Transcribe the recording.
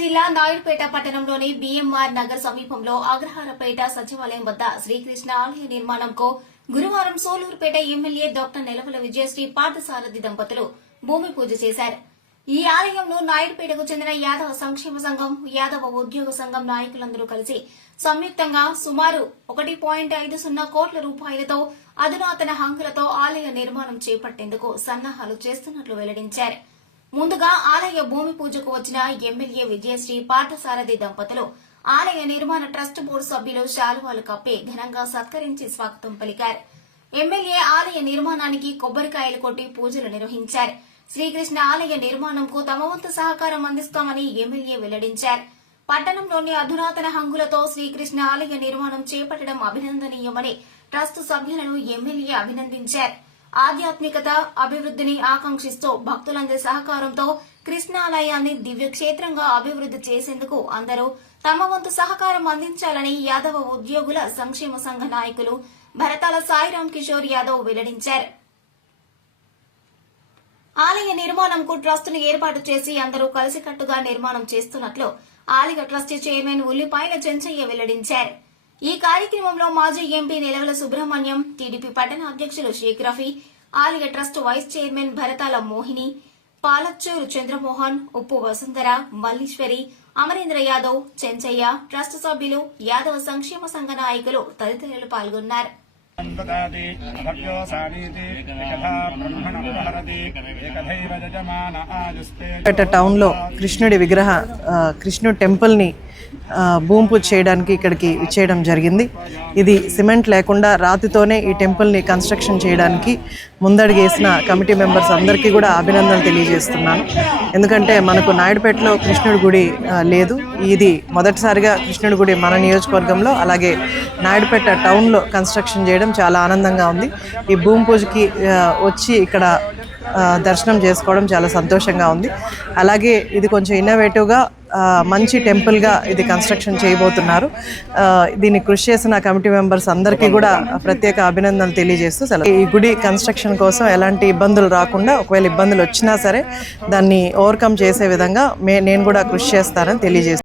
జిల్లా నాయుడుపేట పట్టణంలోని బీఎంఆర్ నగర్ సమీపంలో అగ్రహారపేట సచివాలయం వద్ద శ్రీకృష్ణ ఆలయ నిర్మాణంకు గురువారం సోలూరుపేట ఎమ్మెల్యే డాక్టర్ నెలవల విజయశ్రీ పార్థసారథి దంపతులు భూమి పూజ చేశారు. ఈ ఆలయంలో నాయుడుపేటకు చెందిన యాదవ సంక్షేమ సంఘం, యాదవ ఉద్యోగ సంఘం నాయకులందరూ కలిసి సంయుక్తంగా సుమారు 1.50 కోట్ల రూపాయలతో అధునాతన హంగులతో ఆలయ నిర్మాణం చేపట్టేందుకు సన్నాహాలు చేస్తున్నట్లు వెల్లడించారు. ముందుగా ఆలయ భూమి పూజకు వచ్చిన ఎమ్మెల్యే విజయశ్రీ పార్థసారథి దంపతులు ఆలయ నిర్మాణ ట్రస్ట్ బోర్డు సభ్యులు శాలువాలు కప్పి ఘనంగా సత్కరించి స్వాగతం పలికారు. ఎమ్మెల్యే ఆలయ నిర్మాణానికి కొబ్బరికాయలు కొట్టి పూజలు నిర్వహించారు. శ్రీకృష్ణ ఆలయ నిర్మాణంకు తమ వంతు సహకారం అందిస్తామని ఎమ్మెల్యే వెల్లడించారు. పట్టణంలోని అధునాతన హంగులతో శ్రీకృష్ణ ఆలయ నిర్మాణం చేపట్టడం అభినందనీయమని ట్రస్ట్ సభ్యులను ఎమ్మెల్యే అభినందించారు. ఆధ్యాత్మికత అభివృద్ధిని ఆకాంక్షిస్తూ భక్తులందరి సహకారంతో కృష్ణాలయాన్ని దివ్యక్షేత్రంగా అభివృద్ది చేసేందుకు అందరూ తమ వంతు సహకారం అందించాలని యాదవ ఉద్యోగుల సంక్షేమ సంఘ నాయకులు భరతాల సాయిరాం కిషోర్ యాదవ్ వెల్లడించారు. ఆలయ నిర్మాణంకు ట్రస్టును ఏర్పాటు చేసి అందరూ కలిసికట్టుగా నిర్మాణం చేస్తున్నట్లు ఆలయ ట్రస్ట్ చైర్మన్ ఉల్లిపాయల చెంచయ్య వెల్లడించారు. ఈ కార్యక్రమంలో మాజీ ఎంపీ నెలవల సుబ్రహ్మణ్యం, టీడీపీ పట్టణ అధ్యక్షులు షేక్ రఫీ, ఆలయ trust vice chairman Bharathala Mohini, Palacchuru Chandramohan, Uppu Vasundhara, Malleswari, Amarendra Yadav, Chenchaiah, trust సభ్యులు, యాదవ సంక్షేమ సంఘ నాయకులు తదితరులు పాల్గొన్నారు. టౌన్ లో కృష్ణుడి విగ్రహ కృష్ణుడి టెంపుల్ ని భూమి పూజ చేయడానికి ఇక్కడికి ఇచ్చేయడం జరిగింది. ఇది సిమెంట్ లేకుండా రాతితోనే ఈ టెంపుల్ ని కన్స్ట్రక్షన్ చేయడానికి ముందడుగేసిన కమిటీ మెంబర్స్ అందరికీ కూడా అభినందనలు తెలియజేస్తున్నాను. ఎందుకంటే మనకు నాయుడుపేటలో కృష్ణుడి గుడి లేదు. ఇది మొదటిసారిగా కృష్ణుడి గుడి మన నియోజకవర్గంలో, అలాగే నాయుడుపేట టౌన్లో కన్స్ట్రక్షన్ చేయడం చాలా ఆనందంగా ఉంది. ఈ భూమి పూజకి వచ్చి ఇక్కడ దర్శనం చేసుకోవడం చాలా సంతోషంగా ఉంది. అలాగే ఇది కొంచెం ఇన్నోవేటివ్గా మంచి టెంపుల్గా ఇది కన్స్ట్రక్షన్ చేయబోతున్నారు. దీన్ని కృషి చేసిన కమిటీ మెంబర్స్ అందరికీ కూడా ప్రత్యేక అభినందనలు తెలియజేస్తూ ఈ గుడి కన్స్ట్రక్షన్ కోసం ఎలాంటి ఇబ్బందులు రాకుండా, ఒకవేళ ఇబ్బందులు వచ్చినా సరే దాన్ని ఓవర్కమ్ చేసే విధంగా నేను కూడా కృషి చేస్తానని తెలియజేస్తాను.